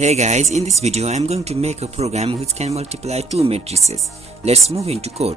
Hey guys, in this video I am going to make a program which can multiply two matrices. Let's move into code.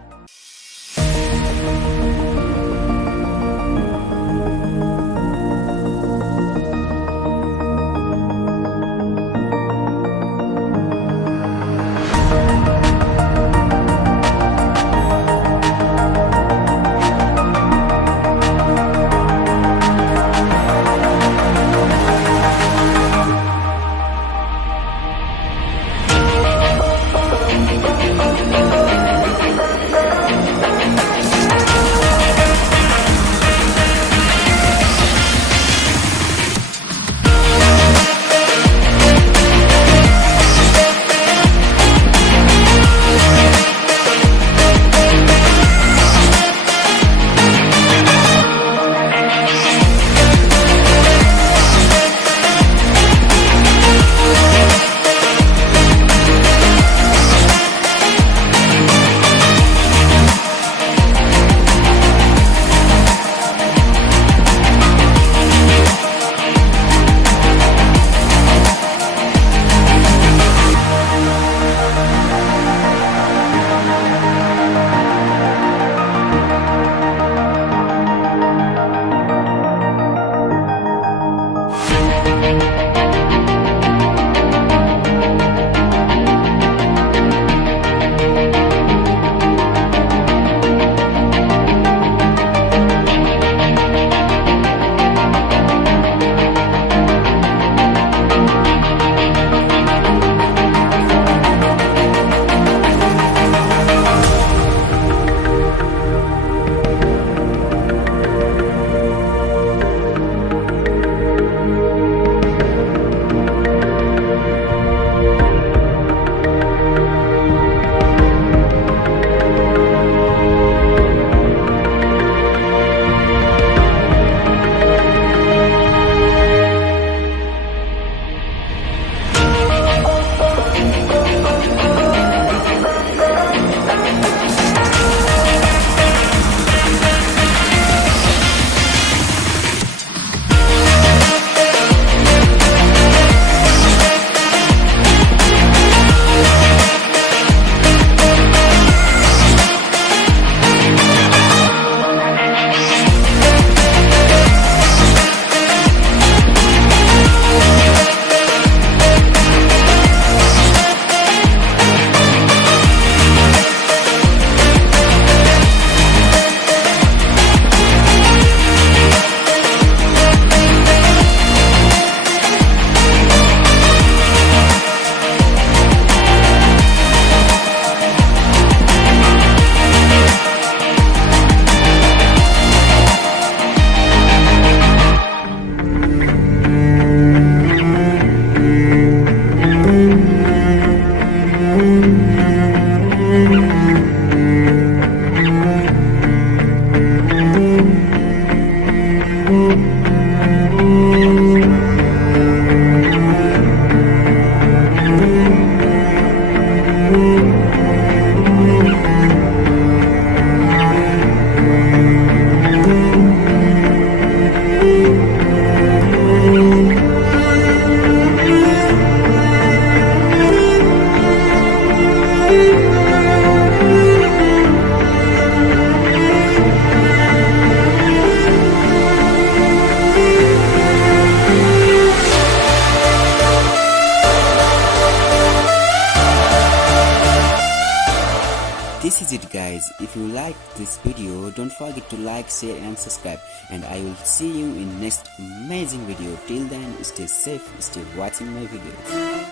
This is it guys. If you like this video, don't forget to like, share and subscribe, and I will see you in next amazing video. Till then, stay safe, stay watching my videos.